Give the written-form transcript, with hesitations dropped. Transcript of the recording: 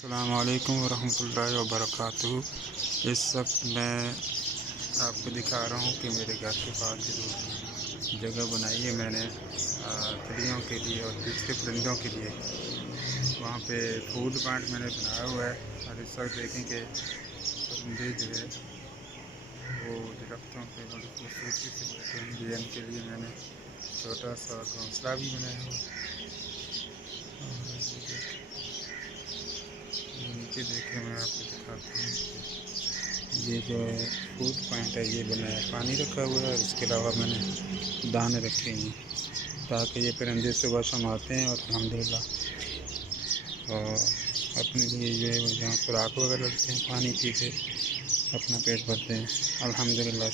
अस्सलाम वालेकुम वरहमतुल्लाहि वबरकातुहू। इस वक्त मैं आपको दिखा रहा हूँ कि मेरे घर के पास जो जगह बनाई है मैंने तितलियों के लिए और दूसरे परिंदों के लिए, वहाँ पे फूड प्लांट मैंने बनाया हुआ है। और इस वक्त देखें कि परिंदे जो है वो दरख्तों पे बड़ी खूबसूरती से बैठे हैं। इनके लिए मैंने छोटा सा घोंसला भी बनाया हुआ है। और ये नीचे देखें, मैं आपको दिखाता हूँ कि ये जो है फूड पॉइंट है, ये बनाया, पानी रखा हुआ है और इसके अलावा मैंने दाने रखे हैं ताकि ये परिंदे सुबह शाम आते हैं और अल्हम्दुलिल्लाह अपने लिए जो है वो जहाँ खुराक वगैरह रखते हैं, पानी पी के अपना पेट भरते हैं अल्हम्दुलिल्लाह।